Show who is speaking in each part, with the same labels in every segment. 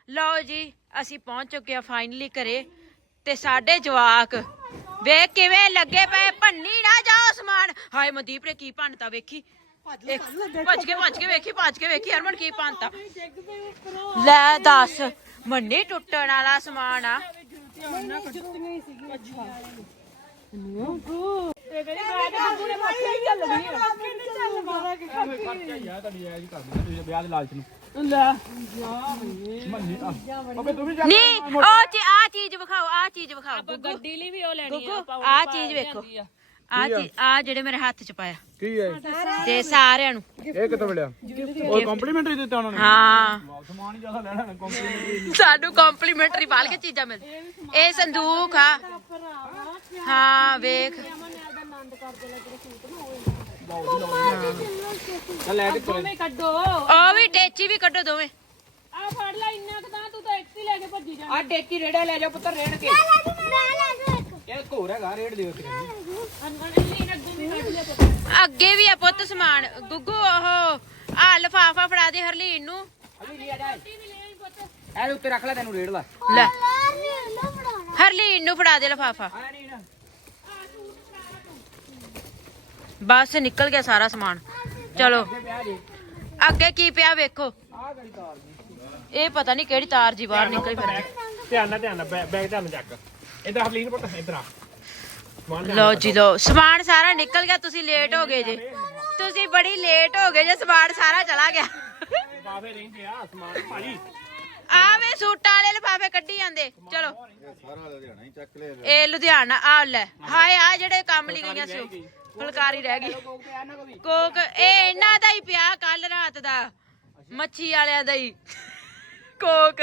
Speaker 1: ਲਓ ਜੀ ਅਸੀਂ ਪਹੁੰਚ ਚੁੱਕੇ ਆ ਫਾਈਨਲੀ ਘਰੇ ਤੇ ਸਾਡੇ ਜਵਾਕ ਵੇਖ ਕਿਵੇਂ ਲੱਗੇ ਪਏ ਭੰਨੀ ਨਾ ਜਾਓ ਸਮਾਨ। ਹਾਏ ਮਨਦੀਪ ਨੇ ਕੀ ਭੰਨਤਾ ਵੇਖੀ ਭੱਜ ਕੇ ਵੇਖੀ ਹਰਮਨ ਕੀ ਭੰਨਤਾ ਲੈ ਦੱਸ ਮੰਨੀ ਟੁੱਟਣ ਵਾਲਾ ਸਮਾਨ ਆ। ਨਹੀਂ ਆ ਚੀਜ਼ ਵਿਖਾਓ ਗੱਡੀ ਲਈ ਵੀ ਉਹ ਲੈਣੀ ਆ ਚੀਜ਼ ਵੇਖੋ ਆ ਜਿਹੜੇ ਮੇਰੇ ਹੱਥ ਚ ਪਾਇਆ
Speaker 2: ਕੀ ਹੈ
Speaker 1: ਤੇ ਸਾਰਿਆਂ ਨੂੰ
Speaker 2: ਇਹ ਕਿੱਥੋਂ ਮਿਲਿਆ ਉਹ ਕੰਪਲੀਮੈਂਟਰੀ ਦਿੱਤਾ ਉਹਨਾਂ ਨੇ
Speaker 1: ਹਾਂ
Speaker 2: ਸਮਾਨ ਹੀ ਜ਼ਿਆਦਾ ਲੈਣਾ ਕੰਪਲੀਮੈਂਟਰੀ
Speaker 1: ਸਾਨੂੰ ਕੰਪਲੀਮੈਂਟਰੀ ਬਾਲ ਕੇ ਚੀਜ਼ਾਂ ਮਿਲ ਇਹ ਸੰਦੂਕ ਆ ਹਾਂ ਵੇਖ ਉਹ ਵੀ ਟੇਚੀ ਵੀ ਕੱਢੋ ਦੋਵੇਂ
Speaker 3: ਆ ਫੜ ਲੈ ਇੰਨਾ ਕਦਾਂ ਤੂੰ ਤਾਂ ਇੱਕ ਹੀ ਲੈ ਕੇ ਭੱਜੀ ਜਾ
Speaker 4: ਆ ਟੇਕੀ ਰੇੜਾ ਲੈ ਜਾ ਪੁੱਤਰ ਰੇੜ ਕੇ ਇਹ ਘੋਰ ਹੈਗਾ ਰੇੜ ਦਿਓ
Speaker 1: ਅੱਗੇ ਵੀ ਆ ਪੁੱਤ ਸਮਾਨ ਗੁੱਗੂ ਉਹ ਆ ਲਫਾਫਾ ਫੜਾ ਦੇ ਹਰਲੀਨ ਨੂੰ
Speaker 4: ਇਹ ਉੱਤੇ ਰੱਖ ਲੈ ਤੈਨੂੰ ਰੇੜ ਲਾ
Speaker 1: ਲੈ ਹਰਲੀਨ ਨੂੰ ਫੜਾ ਦੇ ਲਫਾਫਾ ਬਸ ਨਿਕਲ ਗਿਆ ਸਾਰਾ ਸਮਾਨ। ਚਲੋ ਅੱਗੇ ਕੀ ਪਿਆ ਵੇਖੋ ਇਹ ਪਤਾ ਨਹੀਂ ਕਿਹੜੀ ਤਾਰ ਜੀ ਬਾਹਰ ਨਿਕਲ ਫਿਰਦੀ।
Speaker 2: ਧਿਆਨ ਨਾਲ ਬੈਗ ਧਿਆਨ ਚੱਕ ਇਧਰ ਹਰਲੀਨ ਪੁੱਤ ਇਧਰ ਆ
Speaker 1: ਲਓ ਜੀ ਲਓ ਸਮਾਨ ਸਾਰਾ ਨਿਕਲ ਗਿਆ। ਤੁਸੀਂ ਲੇਟ ਹੋ ਗਏ ਜੇ ਤੁਸੀਂ ਬੜੀ ਲੇਟ ਹੋ ਗਏ ਜੇ ਸਮਾਨ ਸਾਰਾ ਚਲਾ ਗਿਆ।
Speaker 2: ਬਾਵੇ ਰਹਿੰਦੇ ਆ ਸਮਾਨ ਭਾਜੀ
Speaker 1: ਆਵੇ ਸੂਟਾਂ ਵਾਲੇ ਲਿਫਾਫੇ ਕੱਢੀ ਜਾਂਦੇ। ਚਲੋ
Speaker 5: ਸਾਰਾ ਲੁਧਿਆਣਾ ਹੀ ਚੱਕ ਲਿਆ
Speaker 1: ਇਹ ਲੁਧਿਆਣਾ ਆ ਲੈ ਹਾਏ ਆ ਜਿਹੜੇ ਕੰਮ ਲਈ ਗਈਆਂ ਸੀ ਫੁਲਕਾਰੀ ਰਹਿ ਗਈ ਕੋਕ ਇਹ ਇਹਨਾਂ ਦਾ ਹੀ ਪਿਆ ਕੱਲ ਰਾਤ ਦਾ ਮੱਛੀ ਵਾਲਿਆਂ ਦਾ ਹੀ ਕੋਕ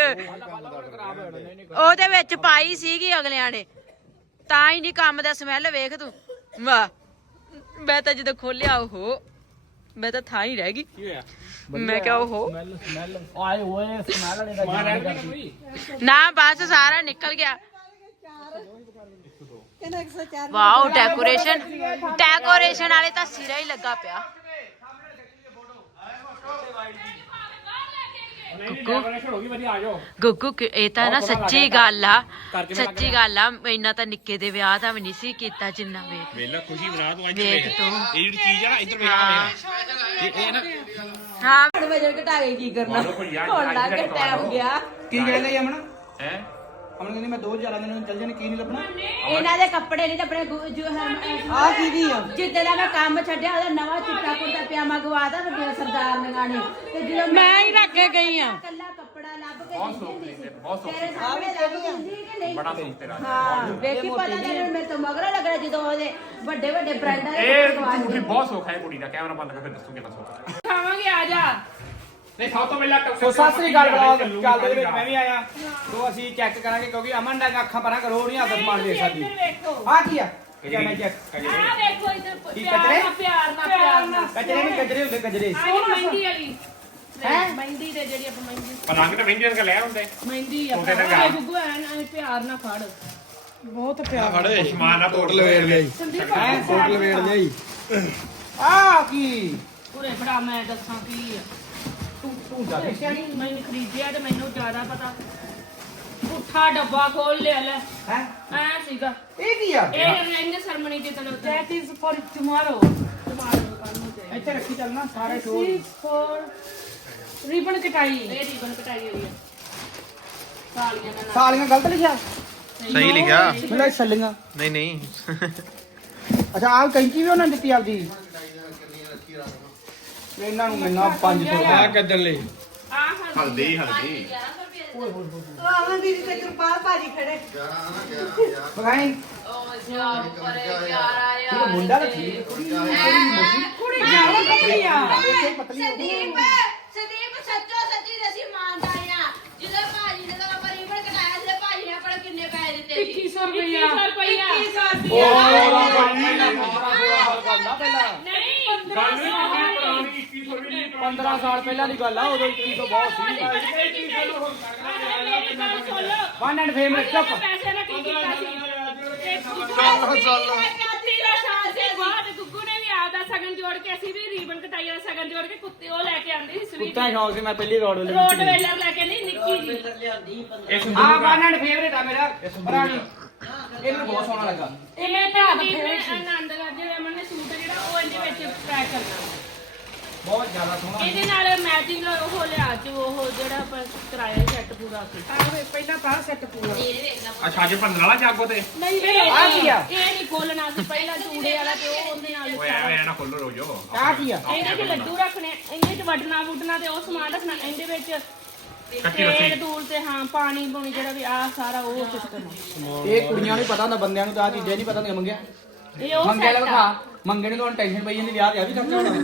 Speaker 1: ਉਹਦੇ ਵਿੱਚ ਪਾਈ ਸੀਗੀ ਅਗਲਿਆਂ ਨੇ ਤਾਂ ਹੀ ਨਹੀਂ ਕੰਮ ਦਾ ਸਮੈਲ ਵੇਖ ਤੂੰ ਵਾਹ ਮੈਂ ਤਾਂ ਜਦੋਂ ਖੋਲਿਆ ਉਹ ਮੈਂ ਤਾਂ ਥਾਂ ਹੀ ਰਹਿ ਗਈ
Speaker 2: ਕੀ ਹੋਇਆ
Speaker 1: ਮੈਂ ਕਿਹਾ ਉਹ
Speaker 4: ਸਮੈਲ ਆਏ ਓਏ ਸਮੈਲ ਵਾਲੇ ਦਾ
Speaker 1: ਨਾ ਬਸ ਸਾਰਾ ਨਿਕਲ ਗਿਆ। ਵਾਓ ਡੈਕੋਰੇਸ਼ਨ ਵਾਲੇ ਤਾਂ ਸਿਰਾ ਹੀ ਲੱਗਾ ਪਿਆ। ਗੁੱਗੂ ਇਹ ਤਾਂ ਨਾ ਸੱਚੀ ਗੱਲ ਆ ਇੰਨਾ ਤਾਂ ਨਿੱਕੇ ਦੇ ਵਿਆਹ ਦਾ ਵੀ ਨਹੀਂ ਸੀ ਕੀਤਾ ਜਿੰਨਾ
Speaker 2: ਵੇਲਾ ਖੁਸ਼ੀ ਬਣਾ ਤੂੰ ਅੱਜ
Speaker 1: ਵੇਖ ਤੂੰ
Speaker 2: ਇਹ ਜਿਹੜੀ ਚੀਜ਼ ਆ ਨਾ ਇੱਧਰ ਵੇਖ ਇਹ ਨਾ
Speaker 1: ਹਾਂ ਵਜਨ ਘਟਾ ਕੇ ਕੀ ਕਰਨਾ ਹੁਣ ਲੱਗ ਟਾਈਮ ਗਿਆ।
Speaker 4: ਕੀ ਕਹਿੰਦੇ ਅਮਨ
Speaker 2: ਹੈ
Speaker 4: ਅਮਨ ਕਹਿੰਦੀ ਮੈਂ 2000 ਦਿਨ ਚੱਲ ਜਾਣੇ ਕੀ ਨਹੀਂ ਲੱਭਣਾ
Speaker 1: ਇਹਨਾਂ ਦੇ ਕੱਪੜੇ ਨਹੀਂ ਆਪਣੇ
Speaker 4: ਆ ਕੀ ਦੀ ਆ
Speaker 1: ਜਿੱਦੇ ਦਾ ਮੈਂ ਕੰਮ ਛੱਡਿਆ ਉਹਦਾ ਨਵਾਂ ਚਿੱਟਾ ਕੁੜਤਾ ਪਜਾਮਾ ਗਵਾਤਾ ਵੱਡੇ ਸਰਦਾਰ ਨੇ ਗਾਣੇ ਤੇ ਜਦੋਂ
Speaker 3: ਮੈਂ ਹੀ ਰੱਖ ਕੇ ਗਈ ਆ
Speaker 1: ਕੱਲਾ ਕੱਪੜਾ ਲੱਭ ਕੇ
Speaker 2: ਬਹੁਤ ਸੋਹਣੀ ਬਹੁਤ ਸੋਹਣੀ
Speaker 1: ਤੇਰੇ ਸਾਹਮਣੇ ਲੱਭ ਹੁੰਦੀ ਕਿ ਨਹੀਂ
Speaker 2: ਬੜਾ ਸੋਹਣਾ ਤੇਰਾ
Speaker 1: ਹਾਂ ਵੇਖੀ ਪਤਾ ਨਹੀਂ ਮੈਂ ਤਾਂ ਮਗਰ ਲੱਗਣਾ ਜਦੋਂ ਉਹਦੇ ਵੱਡੇ ਵੱਡੇ ਬ੍ਰਾਂਡਾਂ ਦੇ
Speaker 2: ਇਹ ਝੂਠੀ ਬਹੁਤ ਸੌਖਾ ਹੈ ਕੁੜੀ ਦਾ ਕੈਮਰਾ ਬੰਦ ਕਰਕੇ ਦੱਸੂ ਕਿੰਨਾ ਸੌਖਾ
Speaker 3: ਖਾਵਾਂਗੇ ਆ ਜਾ
Speaker 2: ਨਹੀਂ ਸਭ ਤੋਂ ਪਹਿਲਾਂ
Speaker 4: ਸੋ ਸਤਿ ਸ੍ਰੀ ਅਕਾਲ ਬਲੌਗ ਚੱਲਦੇ ਦੇ ਵਿੱਚ ਮੈਂ ਵੀ ਆਇਆ ਸੋ ਅਸੀਂ ਚੈੱਕ ਕਰਾਂਗੇ ਕਿਉਂਕਿ ਅਮਨ ਦਾ ਅੱਖਾਂ ਪਰਾਂ ਕਰੋ ਨਹੀਂ ਹੱਥ ਸਮਾਨ ਦੇ ਸਕਦੀ ਆ ਕੀ ਆ ਕਜਰੇ ਚੈੱਕ
Speaker 3: ਆ ਵੇਖੋ ਇਧਰ
Speaker 4: ਕੀ
Speaker 3: ਪਿਆਰ ਨਾਲ
Speaker 4: ਕਜਰੇ ਨਹੀਂ ਕਜਰੇ ਹੁੰਦੇ ਕਜਰੇ
Speaker 3: ਆਹ ਮਹਿੰਦੀ ਵਾਲੀ
Speaker 4: ਹੈ
Speaker 3: ਮਹਿੰਦੀ ਦੇ ਜਿਹੜੀ ਆਪਾਂ ਮਹਿੰਦੀ
Speaker 2: ਰੰਗ ਤਾਂ ਮਹਿੰਦੀਆਂ ਦਾ ਲੈ ਹੁੰਦੇ
Speaker 3: ਮਹਿੰਦੀ ਆ
Speaker 2: ਉਹਦੇ ਨਾਲ ਗਾ।
Speaker 3: ਗੁੱਗੂ ਐ ਪਿਆਰ ਨਾਲ ਫੜ ਬਹੁਤ ਪਿਆਰ
Speaker 2: ਫੜੇ ਸਮਾਨ ਨਾ
Speaker 5: ਹੋਟਲ ਵੇੜ ਲਈ
Speaker 3: ਸੰਦੀਪ
Speaker 5: ਹੋਟਲ ਵੇੜ ਲਈ
Speaker 4: ਆ ਕੀ
Speaker 3: ਪੂਰੇ ਫੜਾ ਮੈਂ ਦੱਸਾਂ ਕੀ ਆ
Speaker 4: ਤੂੰ ਜਾ
Speaker 3: ਮੈਨੂੰ ਖਰੀਦਿਆ ਤੇ ਮੈਨੂੰ ਜ਼ਿਆਦਾ ਪਤਾ ਪੁੱਠਾ ਡੱਬਾ ਖੋਲ ਲਿਆ ਲੈ
Speaker 4: ਹੈ
Speaker 3: ਐ ਸੀਗਾ
Speaker 4: ਇਹ ਕੀ ਆ
Speaker 3: ਇਹ ਇਹਨੇ ਸਰਮਣੀ ਦੇ ਤਨ that is for tomorrow
Speaker 4: ਇੱਥੇ ਰੱਖੀ ਚੱਲਣਾ ਸਾਰੇ ਸ਼ੋਰ
Speaker 3: for ਰਿਬਨ ਕਟਾਈ ਇਹ ਰਿਬਨ ਕਟਾਈ ਹੋਈ ਆ ਸਾਲੀਆਂ ਨਾਲ
Speaker 4: ਸਾਲੀਆਂ ਗਲਤ ਲਿਖਿਆ
Speaker 5: ਸਹੀ ਲਿਖਿਆ
Speaker 4: ਮੈਨੂੰ ਛੱਲੀਆਂ
Speaker 5: ਨਹੀਂ ਨਹੀਂ
Speaker 4: ਅੱਛਾ ਆਹ ਕੈਂਚੀ ਵੀ ਉਹਨਾਂ ਨੇ ਦਿੱਤੀ ਆਪਦੀ ਇਹਨਾਂ ਨੂੰ ਮਿਲਣਾ 500
Speaker 2: ਆ ਕੱਢਣ ਲਈ
Speaker 3: ਆ
Speaker 5: ਹਲਦੀ
Speaker 6: ਆਵਾਂ ਦੀਦੀ ਤੇ ਕਿਰਪਾਲ ਭਾਜੀ ਖੜੇ
Speaker 4: ਬਗਾਈ ਇਹ ਮੁੰਡਾ ਦਾ ਠੀਕ
Speaker 6: ਕੁੜੀ ਜਾਵਾ ਕਿਹੜੀ ਆ
Speaker 1: ਸੰਦੀਪ ਸੱਚੋ ਸੱਚੀ ਦਸੀ ਇਮਾਨਦਾਰੀ ਆ ਜਦੋਂ ਭਾਜੀ ਨੇ ਤਾਂ ਆਪਾਂ ਰੀਬਨ ਕਟਾਇਆ ਸੀ ਭਾਜੀ ਨੇ ਆਪਾਂ ਕਿੰਨੇ ਪੈਸੇ ਦਿੱਤੇ ਸੀ
Speaker 3: 2100 ਰੁਪਇਆ
Speaker 1: ਨਹੀਂ
Speaker 2: ਗੱਲ ਨਹੀਂ ਪੁਰਾਣੀ 2100 ਰੁਪਏ ਦੀ
Speaker 4: 15 ਸਾਲ ਪਹਿਲਾਂ ਦੀ ਗੱਲ ਆ ਉਦੋਂ 2100 ਬਹੁਤ ਸੀ ਵਨ ਐਂਡ ਫੇਮਸ ਚੁੱਪ
Speaker 3: ਪੈਸੇ ਨਾਲ ਕੀ ਕੀਤਾ ਸੀ
Speaker 5: ਚੱਲ
Speaker 3: ਗੁੱਗੂ ਨੇ ਵੀ ਆਪਦਾ ਸਗਨ ਜੋੜ ਕੇ ਅਸੀਂ ਵੀ ਰੀਬਨ ਕਟਾਈ ਵਾਲਾ ਸਗਨ ਜੋੜ ਕੇ ਕੁੱਤੇ ਉਹ ਲੈ ਕੇ ਆਂਦੀ ਸੀ ਸਵੀਟ
Speaker 4: ਕੁੱਤਾ ਸ਼ੌਕ ਸੀ ਮੈਂ ਪਹਿਲੀ ਰੋਡ ਵੇਲੇ
Speaker 3: ਰੋਡ ਵੇਲਰ ਲੈ ਕੇ ਨਹੀਂ ਨਿੱਕੀ ਜੀ
Speaker 2: ਇਹ ਸੁਣ
Speaker 4: ਆ ਬਾਨਣ ਫੇਵਰੇਟ ਆ ਮੇਰਾ ਪੁਰਾਣੀ ਇਹਨੂੰ ਬਹੁਤ ਸੋਹਣਾ ਲੱਗਾ
Speaker 3: ਇਹ ਮੈਂ ਭਾਬੀ ਨੇ ਆਨੰਦ ਰਾਜੇ ਰਮਨ ਨੇ ਸੂਟ ਜਿਹੜਾ ਉਹ ਇਹਦੇ ਵਿੱਚ ਪੈਕ ਕਰਨਾ
Speaker 4: ਬਹੁਤ ਜ਼ਿਆਦਾ ਸੋਹਣਾ
Speaker 3: ਇਹਦੇ ਨਾਲ ਮੈਚਿੰਗ ਉਹ ਲਿਆ ਚ ਉਹ ਜਿਹੜਾ ਆਪਾਂ ਕਰਾਇਆ ਸੈੱਟ ਪੂਰਾ ਸੀ
Speaker 6: ਪਹਿਲਾਂ ਤਾਂ ਸੈੱਟ ਪੂਰਾ
Speaker 2: ਅੱਛਾ ਅੱਜ 15 ਵਾਲਾ ਜਾਗੋ ਤੇ
Speaker 3: ਨਹੀਂ
Speaker 4: ਆਹ ਕੀ ਆ?
Speaker 3: ਇਹ ਨਹੀਂ ਖੋਲਣਾ ਸੀ ਪਹਿਲਾਂ ਚੂੜੇ ਵਾਲਾ ਤੇ ਉਹ ਉਹਦੇ ਨਾਲ
Speaker 2: ਓਏ ਐਵੇਂ ਨਾ ਖੋਲੋ ਰੋਜੋ
Speaker 4: ਆ ਕੀ ਆ
Speaker 3: ਇਹਦੇ ਚ ਲੱਡੂ ਰੱਖਣੇ ਇਹਦੇ ਚ ਵਟਣਾ ਵੁਟਣਾ ਤੇ ਉਹ ਸਮਾਨ ਰੱਖਣਾ ਇਹਦੇ ਵਿੱਚ
Speaker 2: ਕੱਚੀ ਰੱਸੀ
Speaker 3: ਤੇਲ ਤੂਲ ਤੇ ਹਾਂ ਪਾਣੀ ਪੂਣੀ ਜਿਹੜਾ ਵੀ ਆ ਸਾਰਾ ਉਹ ਸਿਸਟਮ
Speaker 4: ਇਹ ਕੁੜੀਆਂ ਨੂੰ ਪਤਾ ਹੁੰਦਾ ਬੰਦਿਆਂ ਨੂੰ ਤਾਂ ਆ ਚੀਜ਼ਾਂ ਨਹੀਂ ਪਤਾ ਹੁੰਦੀਆਂ ਮੰਗਿਆ
Speaker 3: ਇਹ ਉਹ
Speaker 4: ਮੰਗੇ
Speaker 3: set
Speaker 4: ਵਾਲਾ
Speaker 3: ਆ।
Speaker 4: ਖਾ ਮੰਗੇ ਨੂੰ ਤਾਂ ਟੈਨਸ਼ਨ ਪਈ ਜਾਂਦੀ ਵਿਆਹ ਤੇ ਆ ਵੀ ਖਰਚਾ ਹੋਣਾ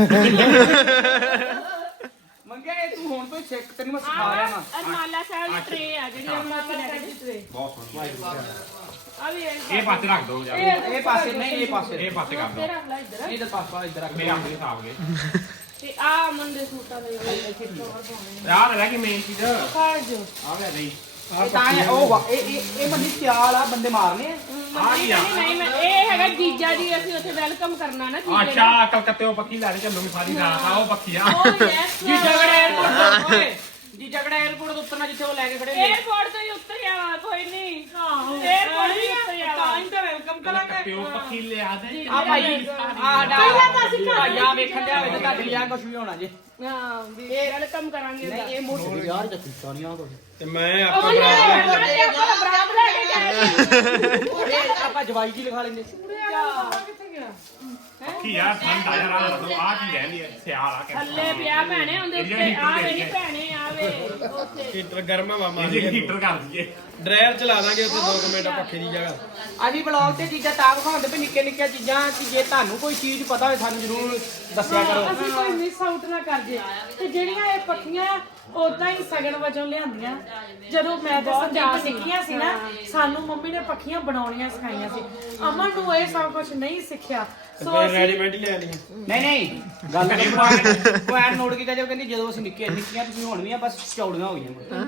Speaker 4: ਮੰਗੇ ਇਹ ਤੂੰ ਹੁਣ ਤੋਂ ਹੀ ਸਿੱਖ ਤੈਨੂੰ ਮੈਂ ਸਿਖਾ ਰਿਹਾ ਵਾਂ
Speaker 3: ਅਰਮਾਲਾ ਸਾਹਿਬ ਦੀ ਟਰੇ ਆ ਜਿਹੜੀ ਉਹਨਾਂ ਕਨੈਕਟ ਦੀ ਟਰੇ
Speaker 2: ਬਹੁਤ ਸੋਹਣੀ
Speaker 3: ਆ ਵੀ
Speaker 2: ਇਹ ਪਾਸੇ ਰੱਖ ਦੋ ਯਾਰ
Speaker 4: ਇਹ ਪਾਸੇ ਨਹੀਂ ਇਹ ਪਾਸੇ
Speaker 2: ਇਹ ਪਾਸੇ ਕਰ ਦੋ
Speaker 3: ਤੇਰਾ ਅਗਲਾ ਇੱਧਰ
Speaker 4: ਇਧਰ ਪਾਸਾ ਇੱਧਰ ਰੱਖ
Speaker 2: ਮੇਰੇ ਆਪਣੇ ਹਿਸਾਬ ਗਏ
Speaker 3: ਤੇ ਆ ਅਮਨ ਦੇ ਸੂਟਾਂ ਦੇ ਇੱਥੇ ਕਵਰ ਪਾਉਣੇ
Speaker 2: ਯਾਰ ਰਹਿ ਗਈ ਮੇਨ ਚੀਜ਼
Speaker 3: ਕਾੜ ਜੋ
Speaker 2: ਆਵੇ ਨਹੀਂ
Speaker 4: ਇਹ ਤਾਂ ਇਹ ਉਹ ਇਹ ਮੰਨੀ ਸਿਆਲ ਆ ਬੰਦੇ ਮਾਰਨੇ ਆ
Speaker 2: ਆ ਕੀ ਆ
Speaker 3: ਨਹੀਂ ਮੈਂ ਇਹ ਹੈਗਾ ਜੀਜਾ ਜੀ ਅਸੀਂ ਉੱਥੇ ਵੈਲਕਮ ਕਰਨਾ ਨਾ ਜੀਜੇ
Speaker 2: ਅੱਛਾ ਕਲਕੱਤੇ ਉਹ ਪੱਕੀ ਲੈ ਕੇ ਚੱਲੂਗੀ ਸਾਰੀ ਰਾਤ ਆ ਉਹ ਪੱਕੀ ਆ
Speaker 3: ਉਹ ਯੈਸ
Speaker 4: ਜੀ ਝਗੜਾ 에어ਪੋਰਟ ਓਏ ਜੀ ਝਗੜਾ 에어ਪੋਰਟ ਤੋਂ ਉਤਰਨਾ ਜਿੱਥੇ ਉਹ ਲੈ ਕੇ ਖੜੇ ਨੇ
Speaker 3: 에어ਪੋਰਟ ਤੋਂ ਹੀ ਉਤਰਿਆ ਵਾ ਕੋਈ ਨਹੀਂ 에어ਪੋਰਟ ਹੀ ਉਤਰਿਆ ਵਾ
Speaker 6: ਤਾਂ ਵੈਲਕਮ
Speaker 2: ਕਲਕੱਤੇ ਉਹ ਪੱਕੀ ਲਿਆ ਦੇ
Speaker 4: ਆ ਭਾਈ ਆ ਭਾਈ ਆ ਵੇਖਣ ਲਿਆ ਹੋਵੇ ਤਾਂ ਤੁਹਾਡੇ ਲਈ ਆ ਕੁਝ ਵੀ ਹੋਣਾ ਜੇ
Speaker 3: ਹਾਂ ਵੀ ਵੈਲਕਮ ਕਰਾਂਗੇ
Speaker 4: ਨਹੀਂ ਇਹ ਮੋਟੀ ਯਾਰ ਜੱਤੀ ਸਾਰੀਆਂ ਕੁਝ
Speaker 5: ਤੇ ਮੈਂ
Speaker 3: ਆਪਾਂ ਬਰਾਤ ਲੈ ਕੇ ਗਏ
Speaker 4: ਆਪਾਂ ਜਵਾਈ ਜੀ ਲਿਖਾ ਲੈਂਦੇ
Speaker 6: ਕਿੱਥੇ ਗਿਆ
Speaker 2: ਪੱਕੀ ਆ ਠੰਡ ਆ ਯਾਰ ਆ ਕੀ ਰਹਿੰਦੀ ਹੈ ਸਿਆਲ ਆ ਕੇ
Speaker 3: ਥੱਲੇ ਪਿਆ ਭੈਣੇ ਉਹਦੇ ਉੱਤੇ ਆਵੇ ਨਹੀਂ ਭੈਣੇ ਆਵੇ ਉੱਥੇ
Speaker 5: ਹੀਟਰ ਗਰਮ ਹਵਾ
Speaker 2: ਇਹ
Speaker 5: ਮਾਰੀ
Speaker 2: ਹੀਟਰ ਕਰ ਦਈਏ
Speaker 5: ਡਰਾਇਰ ਚਲਾ ਦਾਂਗੇ ਉੱਥੇ 2 ਮਿੰਟ ਪੱਖੇ ਦੀ ਜਗ੍ਹਾ
Speaker 4: ਅਸੀਂ ਬਲੌਗ ਤੇ ਚੀਜ਼ਾਂ ਤਾਂ ਵਿਖਾਉਂਦੇ ਵੀ ਨਿੱਕੇ ਨਿੱਕੇ ਚੀਜ਼ਾਂ ਕਿ ਜੇ ਤੁਹਾਨੂੰ ਕੋਈ ਚੀਜ਼ ਪਤਾ ਹੋਵੇ ਸਾਨੂੰ ਜ਼ਰੂਰ ਦੱਸਿਆ ਕਰੋ
Speaker 6: ਅਸੀਂ ਕੋਈ ਮਿਸ ਆਊਟ ਨਾ ਕਰ ਜੇ ਤੇ ਜਿਹੜੀਆਂ ਇਹ ਪੱਖੀਆਂ ਆ ਉਦਾਂ ਹੀ ਸਗਨ ਵਜੋਂ ਲਿਆਂਦੀਆਂ ਜਦੋਂ ਮੈਂ ਤੇ ਸੰਦੀਪ ਸਿੱਖੀਆਂ ਸੀ ਨਾ ਸਾਨੂੰ ਮੰਮੀ ਨੇ ਪੱਖੀਆਂ ਬਣਾਉਣੀਆਂ ਸਿਖਾਈਆਂ ਸੀ ਅਮਨ ਨੂੰ ਇਹ ਸਭ ਕੁਝ ਨਹੀਂ ਸਿੱਖਿਆ ਸੋ
Speaker 5: ਫਿਰ
Speaker 6: ਅਸੀਂ
Speaker 5: ਰੈਡੀਮੇਡ ਹੀ ਲੈ ਲਈਆਂ
Speaker 4: ਨਹੀਂ ਨਹੀਂ ਗੱਲ ਨਹੀਂ ਉਹ ਐਨ ਨੋਟ ਕੀਤਾ ਜੋ ਕਹਿੰਦੀ ਜਦੋਂ ਅਸੀਂ ਨਿੱਕੀਆਂ ਤੁਸੀਂ ਹੁਣ ਵੀ ਆ ਬਸ ਚੌੜੀਆਂ ਹੋ ਗਈਆਂ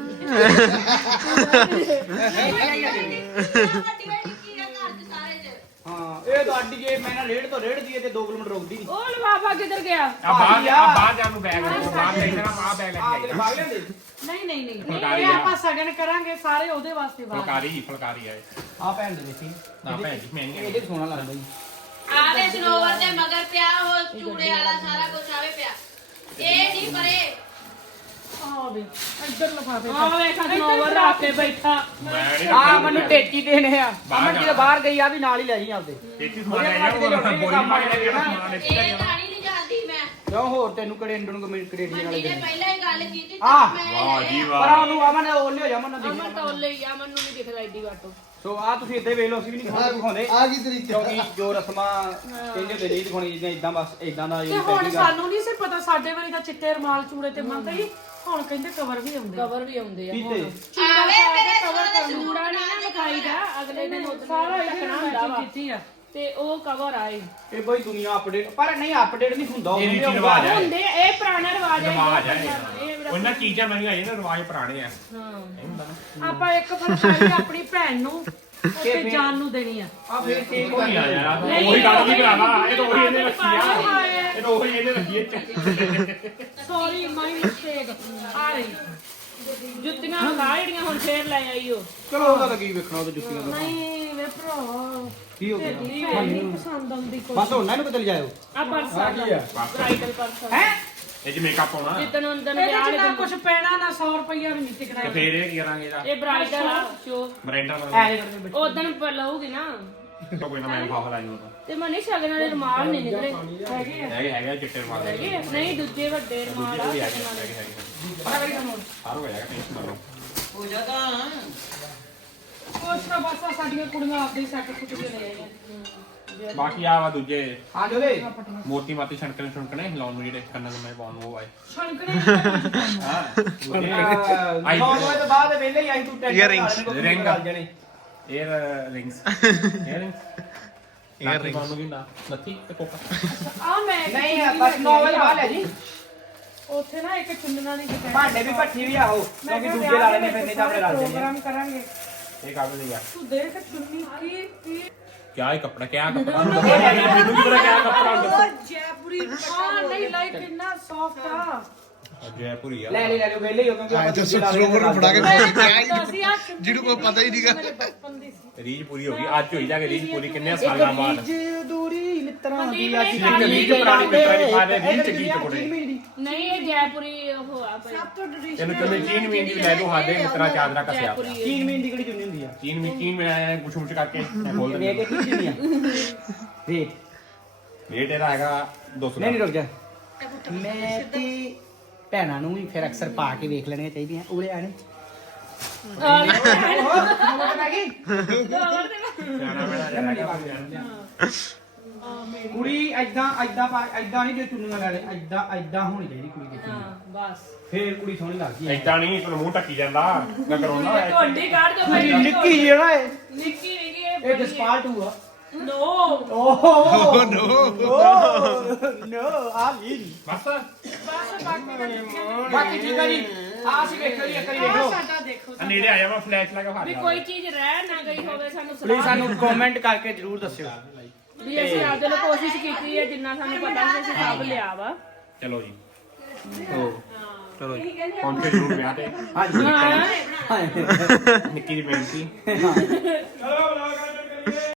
Speaker 4: ਹਾਂ ਇਹ ਤਾਂ ਅੱਡੀ ਜੇ ਮੈਂ ਨਾ ਰੇਡ ਤੋਂ ਰੇਡ ਦੀਏ ਤੇ 2 ਕਿਲੋਮੀਟਰ ਰੁਕਦੀ ਨਹੀਂ
Speaker 3: ਉਹ ਲਵਾਫਾ ਕਿੱਧਰ ਗਿਆ
Speaker 2: ਆ ਬਾਹਰ ਜਾਣ ਨੂੰ ਬੈਗ ਬਾਹਰ ਲੈ ਜਾਣਾ ਆ ਬੈਗ ਲੈ
Speaker 4: ਆ
Speaker 2: ਕੇ
Speaker 4: ਤੇਰੇ
Speaker 2: ਆਈ
Speaker 4: ਭਾਗ ਲੈਂਦੇ
Speaker 6: ਨਹੀਂ
Speaker 2: ਫੁਲਕਾਰੀ
Speaker 6: ਇਹ
Speaker 2: ਆ।
Speaker 6: ਆਪਾਂ ਸਗਨ ਕਰਾਂਗੇ ਸਾਰੇ ਉਹਦੇ ਵਾਸਤੇ ਬਾਹਰ
Speaker 2: ਫੁਲਕਾਰੀ ਆਏ
Speaker 4: ਆ ਭੈਣ ਦੇ ਦੇਖੀ
Speaker 2: ਨਾ ਭੈਣ ਜੀ ਮਹਿੰਗੀ
Speaker 4: ਇਹਦੇ ਸੋਹਣਾ ਲੱਗਦਾ ਜੀ
Speaker 1: ਆਵੇ ਸਨੋਵਰ ਦੇ ਮਗਰ ਪਿਆ ਉਹ ਚੂੜੇ ਵਾਲਾ ਸਾਰਾ ਕੁਝ ਆਵੇ ਪਿਆ ਇਹ ਨਹੀਂ ਪਰੇ
Speaker 6: ਆਵੇ ਇੱਧਰ ਲਫਾਫੇ
Speaker 3: ਆ ਵੇਖ ਸਨੋਵਰ ਰੱਖ ਕੇ ਬੈਠਾ
Speaker 2: ਮੈਂ ਨਹੀਂ
Speaker 4: ਆ ਮੈਨੂੰ ਟੇਚੀ ਦੇਣੇ ਆ
Speaker 2: ਬਾਹਰ
Speaker 4: ਅਮਨ ਜਦੋਂ ਬਾਹਰ ਗਈ ਆ ਵੀ ਨਾਲ ਹੀ ਲੈ ਜੀ ਆਪਦੇ
Speaker 2: ਇੱਥੇ ਸਮਾਨ ਲੈ ਜਾਓ ਬੋਲੀ ਪਾ ਕੇ ਲੈ ਜਾਣਾ ਸਮਾਨ ਇੱਥੇ ਲੈ
Speaker 1: ਇਹ
Speaker 2: ਜਾਣਾ
Speaker 1: ਕਹਾਣੀ ਨਹੀਂ ਜਾਂਦੀ ਮੈਂ
Speaker 4: ਕਿਉਂ ਹੋਰ ਤੈਨੂੰ ਕੜੇ ਇੰਡਨ ਨੂੰ ਕ੍ਰੈਡਿਟ ਵਾਲੇ
Speaker 1: ਮੰਡੀ ਨੇ
Speaker 4: ਦੇਣੇ
Speaker 1: ਪਹਿਲਾਂ ਹੀ ਗੱਲ ਕੀਤੀ
Speaker 4: ਆ
Speaker 2: ਵਾਹ ਜੀ
Speaker 4: ਪਰ
Speaker 2: ਵਾਹ
Speaker 4: ਉਹਨੂੰ ਅਮਨ ਉਹ ਲਿਓ ਜਾ ਮਨ
Speaker 3: ਅਮਨ ਤਾਂ ਉੱਲੇ ਹੀ ਅਮਨ ਨੂੰ ਨਹੀਂ ਦਿਖਦਾ ਐਡੀ ਵਾਟੋ
Speaker 4: ਸੋ ਆ ਤੁਸੀਂ ਇੱਦਾਂ ਹੀ ਵੇਖ ਲਓ ਅਸੀਂ ਵੀ ਨਹੀਂ ਦਿਖਾਉਂਦੇ
Speaker 5: ਆ ਕੀ ਤਰੀਕਾ
Speaker 4: ਕਿਉਂਕਿ ਜੋ ਰਸਮਾਂ ਕਹਿੰਦੇ ਤੇ ਨਹੀਂ ਦਿਖਾਉਣੀ ਜਿੱਦਾਂ ਇਦਾਂ ਬਸ ਇਦਾਂ ਦਾ
Speaker 6: ਤੇ ਹੁਣ ਸਾਨੂੰ ਨਹੀਂ ਸੀ ਪਤਾ ਸਾਡੇ ਵਾਰੀ ਤਾਂ ਚਿੱਟੇ ਰਮਾਲ ਚੂੜੇ ਤੇ ਮੰਨਦੇ ਹੀ ਹੁਣ ਕਹਿੰਦੇ ਕਵਰ ਵੀ ਆਉਂਦੇ
Speaker 3: ਕਵਰ ਵੀ ਆਉਂਦੇ ਆ
Speaker 4: ਕੀਤੇ
Speaker 1: ਆਵੇ ਮੇਰੇ ਸੋਹਣੇ
Speaker 3: ਚੂੜਾ ਨਹੀਂ ਨਾ ਵਿਖਾਈਦਾ ਅਗਲੇ ਦਿਨ
Speaker 6: ਸਾਰਾ
Speaker 3: ਰੱਖਣਾ ਹੁੰਦਾ ਵਾ
Speaker 6: ਕੀਤੀ ਆ
Speaker 3: ਤੇ ਉਹ ਕਵਰ ਆਏ
Speaker 4: ਇਹ ਬਈ ਦੁਨੀਆ ਅਪਡੇਟ ਪਰ ਨਹੀਂ ਅਪਡੇਟ ਨਹੀਂ ਹੁੰਦਾ ਉਹ
Speaker 2: ਇਹ
Speaker 4: ਵੀ
Speaker 2: ਰੀਤੀ ਰਿਵਾਜ ਹੈ
Speaker 3: ਹੁੰਦੇ ਇਹ ਪੁਰਾਣਾ ਰਿਵਾਜ ਹੈ
Speaker 2: ਰਿਵਾਜ ਹੈ
Speaker 3: ਇਹ
Speaker 2: ਉਹਨਾਂ ਚੀਜ਼ਾਂ ਨਵੀਆਂ ਆਈਆਂ ਨੇ ਰਿਵਾਜ ਪੁਰਾਣੇ ਆ
Speaker 3: ਹਾਂ
Speaker 6: ਆਪਾਂ ਇੱਕ ਫਰਮਾਈ ਆਪਣੀ ਭੈਣ ਨੂੰ ਉੱਤੇ ਜਾਨ ਨੂੰ ਦੇਣੀ ਆ
Speaker 4: ਆ ਫੇਰ ਸੇਮ
Speaker 2: ਉਹ ਨਹੀਂ ਆ ਯਾਰ ਉਹੀ ਗੱਲ ਨਹੀਂ ਕਰਾਵਾ ਇਹ ਤਾਂ ਉਹੀ ਇਹਨੇ ਰੱਖੀ ਆ ਇਹ ਤਾਂ ਉਹੀ ਇਹਨੇ ਰੱਖੀ ਹੈ
Speaker 6: ਸੌਰੀ ਮਾਈ ਮਿਸਟੇਕ ਆ ਰਹੀ
Speaker 3: ਜੁੱਤੀਆਂ ਲਾ ਜਿਹੜੀਆਂ ਹੁਣ ਫੇਰ ਲੈ ਆਈਓ
Speaker 4: ਚਲੋ ਉਹਦਾ ਤਾਂ ਕੀ ਵੇਖਣਾ ਉਹ ਜੁੱਤੀਆਂ ਦਾ
Speaker 6: ਨਹੀਂ ਵੇ ਭਰਾ
Speaker 4: ਕੀ ਹੋ ਗਿਆ
Speaker 6: ਭੈਣ ਨਹੀਂ ਪਸੰਦ ਆਉਂਦੀ ਕੋਈ
Speaker 4: ਬਸ ਹੁਣ ਨਾ ਇਹਨੂੰ ਕਿਤੇ ਲਿਜਾਇਓ
Speaker 3: ਆ ਪਰਸ ਆ ਬ੍ਰਾਈਡਲ ਪਰਸ ਆ।
Speaker 4: ਹੈ
Speaker 2: ਇਹ ਚ ਮੇਕਅਪ ਆਉਣਾ
Speaker 3: ਜਿੱਦਣ ਅੰਦਨ
Speaker 6: ਇਹਦੇ
Speaker 3: ਵਿਆਹ
Speaker 6: ਚ ਨਾ
Speaker 3: ਦੇ
Speaker 6: ਕੁਝ ਪੈਣਾ ਨਾ 100 ਰੁਪਈਆ ਵੀ ਨਹੀਂ
Speaker 2: ਤੇ
Speaker 6: ਟਿਕਣਾ
Speaker 2: ਫੇਰ ਇਹ ਕੀ ਕਰਾਂਗੇ ਇਹਦਾ
Speaker 3: ਇਹ ਬ੍ਰਾਈਡਲ ਆ ਸ਼ੋ
Speaker 2: ਬ੍ਰੈਂਡਾ ਦਾ
Speaker 4: ਐ ਕਰਦੇ ਬੱਚੇ
Speaker 3: ਉਦੋਂ ਲਊਗੀ ਨਾ
Speaker 2: ਤਾਂ ਕੋਈ ਨਾ ਮੈਂ ਫਾਫਾ ਲਾਈ ਉਹ
Speaker 3: ਤੇ ਮਨੀ ਸ਼ਗਨ ਵਾਲੇ ਰੁਮਾਲ ਨਹੀਂ ਨਿਕਲੇ
Speaker 6: ਹੈਗੇ ਆ
Speaker 2: ਹੈਗੇ ਚਿੱਟੇ ਵਾਲੇ
Speaker 3: ਹੈਗੇ ਆ? ਨਹੀਂ ਦੂਜੇ ਵੱਡੇ ਰੁਮਾਲ ਆ ਸ਼ਗਨ ਵਾਲੇ
Speaker 2: ਸਾਰੂ ਹੋ ਜਾਏਗਾ ਟੈਨਸ਼ਨ ਨਾ ਲਓ
Speaker 6: ਕੁਛ ਨਾ ਬਸ ਆਹ ਸਾਡੀਆਂ ਕੁੜੀਆਂ ਆਪਦੇ ਹੀ ਸੈੱਟ ਕੁੱਟ ਕੇ ਲੈ ਆਈਆਂ
Speaker 2: ਬਾਕੀ ਆ ਵਾ ਦੂਜੇ
Speaker 4: ਆ ਜੋ ਦੇ
Speaker 2: ਮੋਤੀ ਮਾਤੀ ਛਣਕਣੇ ਲਾਉਣ ਨੂੰ ਜਿਹੜੇ ਕੰਨਾਂ ਨੂੰ ਮੈਂ ਪਾਉਣ ਉਹ ਆਏ
Speaker 6: ਛਣਕਣੇ
Speaker 2: ਹਾਂ
Speaker 4: 9 ਵਜੇ ਤੋਂ ਬਾਅਦ ਵੇਲੇ ਹੀ ਆਈ ਤੂੰ ਟੈਂਟ
Speaker 2: ਰਿੰਗ
Speaker 4: ਜਾਣੇ
Speaker 2: 에ਅਰ ਰਿੰਗਸ 에ਅਰ ਰਿੰਗਸ ਨੂੰ ਵੀ ਨਾ ਲੱਥੀ ਤੇ ਕੋਕਾ
Speaker 6: ਆ ਮੈਂ
Speaker 4: ਨਹੀਂ ਬਸ 9 ਵਜੇ ਬਾਅਦ ਲੈ ਜੀ
Speaker 6: ਉੱਥੇ ਨਾ ਇੱਕ ਚੁੰਨਣਾ ਨਹੀਂ ਕਿਤੇ
Speaker 4: ਭਾਂਡੇ ਵੀ ਭੱਠੀ ਵੀ ਆਹੋ ਕਿਉਂਕਿ ਦੂਜੇ ਲਾਣੇ ਨੇ ਫਿਰ ਨਹੀਂ ਤਾਂ ਆਪਣੇ ਰਲ ਜਾਣੇ
Speaker 6: ਪ੍ਰੋਗਰਾਮ ਕਰਾਂਗੇ
Speaker 2: ਇਹ ਕਾਬਲ ਨਹੀਂ ਆ
Speaker 6: ਤੂੰ ਦੇਖ ਚੁੰਨੀ ਕੀ
Speaker 2: ਕਿਆ ਇਹ ਕੱਪੜਾ ਕਿਆ ਕੱਪੜਾ ਮੈਨੂੰ ਕੀ ਪਤਾ ਕਿਆ ਕੱਪੜਾ ਹੁੰਦਾ
Speaker 6: ਜੈਪੁਰੀ ਹਾਂ ਨਹੀਂ ਲਾਈਕ ਕਿੰਨਾ ਸੌਫਟ ਆ
Speaker 2: ਜੈਪੁਰੀ ਆ
Speaker 4: ਲੈ ਲੈ ਵੇਲੇ ਹੀ ਹੋ ਕਿਉਂਕਿ ਆਪਾਂ
Speaker 7: ਸਰੋਵਰ ਨੂੰ ਫੜਾ ਕੇ ਕਿਹਾ
Speaker 6: ਅਸੀਂ ਆ
Speaker 7: ਜਿਹਨੂੰ ਕੋਈ ਪਤਾ ਹੀ ਨਹੀਂਗਾ
Speaker 6: ਮੇਰੇ ਬਚਪਨ ਦੀ ਸੀ
Speaker 2: ਰੀਜ ਪੂਰੀ ਹੋ ਗਈ ਅੱਜ ਹੋਈ ਜਾ ਕੇ ਰੀਜ ਪੂਰੀ ਕਿੰਨੇ ਸਾਲਾਂ ਬਾਅਦ
Speaker 4: ਦੂਰੀ ਮਿੱਤਰਾਂ ਦੀ ਅੱਜ
Speaker 2: ਇੱਕ ਰੀਜ ਪੁਰਾਣੀ ਮਿੱਤਰਾਂ ਦੀ ਫਾਦੇ ਰੀਜ ਚੱਕੀ ਟੁਕੜੇ
Speaker 3: ਨਹੀਂ ਇਹ ਜੈਪੁਰੀ ਉਹ ਆ ਭਾਈ
Speaker 6: ਸਭ ਤੋਂ ਟ੍ਰੈਡੀਸ਼ਨਲ
Speaker 2: ਤੈਨੂੰ ਕਹਿੰਦੇ ਚੀਨ ਮੀਨ ਦੀ ਲੈ ਦੋ ਸਾਡੇ ਮਿੱਤਰਾਂ ਚਾਦਰਾ ਕਸਿਆ
Speaker 4: ਚੀਨ ਮੀਨ ਦੀ ਕਿਹੜੀ ਚੁੰਨੀ ਹੁੰਦੀ ਆ
Speaker 2: ਚੀਨ ਮੈਂ ਆਇਆ ਕੁਛ ਮੁਛ ਕਰਕੇ ਮੈਂ ਖੋਲ
Speaker 4: ਵੇਖ
Speaker 2: ਦਿੰਦਾ
Speaker 4: ਕੇ ਕੀ ਚੁੰਨੀ ਆ ਵੇਖ
Speaker 2: ਰੇਟ ਇਹਦਾ ਹੈਗਾ 200
Speaker 4: ਨਹੀਂ ਰੁਕ ਜਾ ਮੈਂ ਤੇ ਭੈਣਾਂ ਨੂੰ ਵੀ ਫਿਰ ਅਕਸਰ ਪਾ ਕੇ ਵੇਖ ਲੈਣੀਆਂ ਚਾਹੀਦੀਆਂ ਉਰੇ ਆਣੇ ਕੁੜੀ ਐਦਾਂ ਨਹੀਂ ਜੇ ਚੁੰਨੀਆਂ ਲੈ ਲੈ ਐਦਾਂ ਹੋਣੀ ਚਾਹੀਦੀ ਕੁੜੀ ਦੀ ਚੁੰਨੀ
Speaker 3: ਬਸ
Speaker 4: ਫੇਰ ਕੁੜੀ ਸੋਹਣੀ ਲੱਗਦੀ ਹੈ
Speaker 2: ਐਦਾਂ ਨਹੀਂ ਤੈਨੂੰ ਮੂੰਹ ਟੱਕੀ ਜਾਂਦਾ ਮੈਂ ਕਰਾਉਣਾ
Speaker 3: ਢੋਡੀ ਕਾਢ ਦੋ ਭਾਈ
Speaker 4: ਨਿੱਕੀ ਜਿਹੜਾ ਹੈ
Speaker 3: ਨਿੱਕੀ ਨਹੀਂ
Speaker 4: ਇਹ ਜਸਪਾਲ 2 ਆ
Speaker 3: ਨੋ
Speaker 4: ਓਹ ਨੋ ਆ ਮੀਨ
Speaker 2: ਬਸ
Speaker 4: ਬਾਕੀ ਠੀਕ ਆ ਜੀ ਆ ਅਸੀਂ ਵੇਖੋ ਜੀ ਇੱਕ ਵਾਰੀ ਵੇਖ ਲਓ
Speaker 6: ਸਾਡਾ ਦੇਖੋ
Speaker 2: ਆ ਨੇੜੇ ਆ ਜਾ ਮੈਂ ਫਲੈਸ਼ ਲਾ ਕੇ
Speaker 3: ਵੀ
Speaker 2: ਫਾੜ
Speaker 3: ਕੋਈ ਚੀਜ਼ ਰਹਿ ਨਾ ਗਈ ਹੋਵੇ ਸਾਨੂੰ
Speaker 4: ਪਲੀਜ਼
Speaker 3: ਸਲਾਹ
Speaker 4: ਸਾਨੂੰ ਕਮੈਂਟ ਕਰਕੇ ਜਰੂਰ ਦੱਸਿਓ
Speaker 3: ਵੀ ਅਸੀਂ ਆਪਦੇ ਲਈ ਕੋਸ਼ਿਸ਼ ਕੀਤੀ ਹੈ ਜਿੰਨਾ ਸਾਨੂੰ ਪਤਾ ਸੀ ਅਸੀਂ ਸਭ ਲਿਆ ਵਾ
Speaker 2: ਚਲੋ ਜੀ ਚਲੋ ਜੀ ਪਹੁੰਚੇ ਜ਼ਰੂਰ ਵਿਆਹ ਤੇ
Speaker 4: ਹਾਂਜੀ
Speaker 2: ਨਿੱਕੀ ਦੀ ਬੇਨਤੀ
Speaker 4: ਚਲੋ ਬਲੌਗ